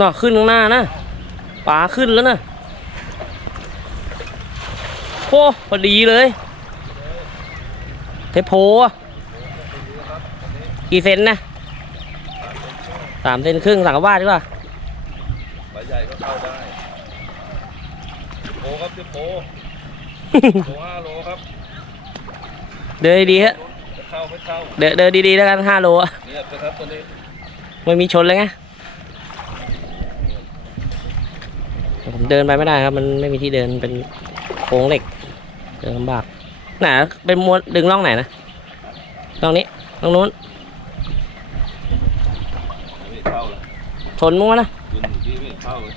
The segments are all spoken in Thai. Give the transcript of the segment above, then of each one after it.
น่ะขึ้นข้างหน้านะปลาขึ้นแล้วนะโอ้พอดีเลยเทปโพอะกี่เซนนะสามเซนครึ่งสังกะวาดดีกว่าใบใหญ่ก็เข้าได้โลครับเจ๊โปโลห้าโลครับเดินดีๆฮะจะเข้าไม่เข้าเดินเดินดีๆแล้วกันห้าโลอะเนี่ยนะครับตัวนี้ไม่มีชนเลยไง ผมเดินไปไม่ได้ครับ มันไม่มีที่เดินเป็นโค้งเหล็ก เดินลำบากไหนเป็นมวนดึงล่องไหนนะล่องนี้ล่องนู้นไม่เข้าเลยชนมั้งวะนะยืนอยู่ที่ไม่เข้าเลย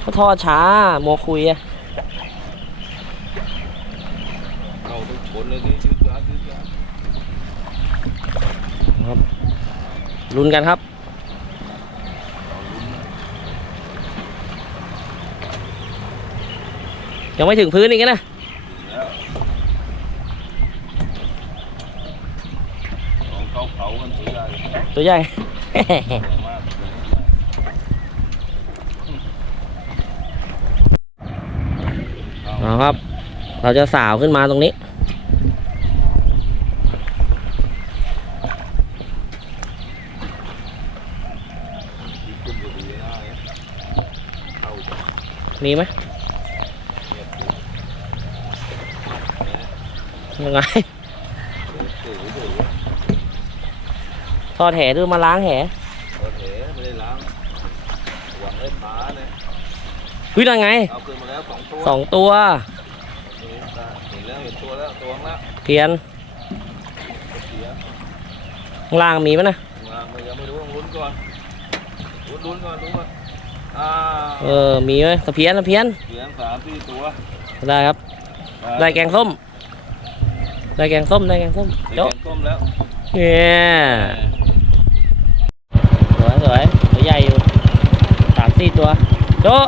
เขาทอดช้าโมคุยอะเข้าไปชนเลยนี่ยืดยาดยืดยาดครับลุ้นกันครับ ยังไม่ถึงพื้นอีกนะแล้วลองเข้าเขากันตัวใหญ่ตัวใหญ่ใหญ่มากเลยเอาครับ เราจะสาวขึ้นมาตรงนี้ขึ้นก็ดีนะเข้ามีไหม ยังไงถือถือทอดแหดูมาล้างแหโอเคไม่ได้ล้างหวังได้ปลาเนี่ยวิยังไง เอาขึ้นมาแล้วสองตัวสองตัวเห็นแล้วเห็นตัวแล้วตัวละเทียนเสียข้างล่างมีไหมนะวางไปยังไม่รู้ต้องลุ้นก่อนลุ้นลุ้นก่อนลุ้นก่อนอ่าเออ มีไหมตะเพียนตะเพียนเสียงสามสี่ตัว ได้ครับ ได้แกงส้ม ได้แกงส้มได้แกงส้มโจ๊โจ๊ะต้มแล้วเนี่ยสวยสวยตัวใหญ่อยู่สามสี่ตัวโจ๊ะ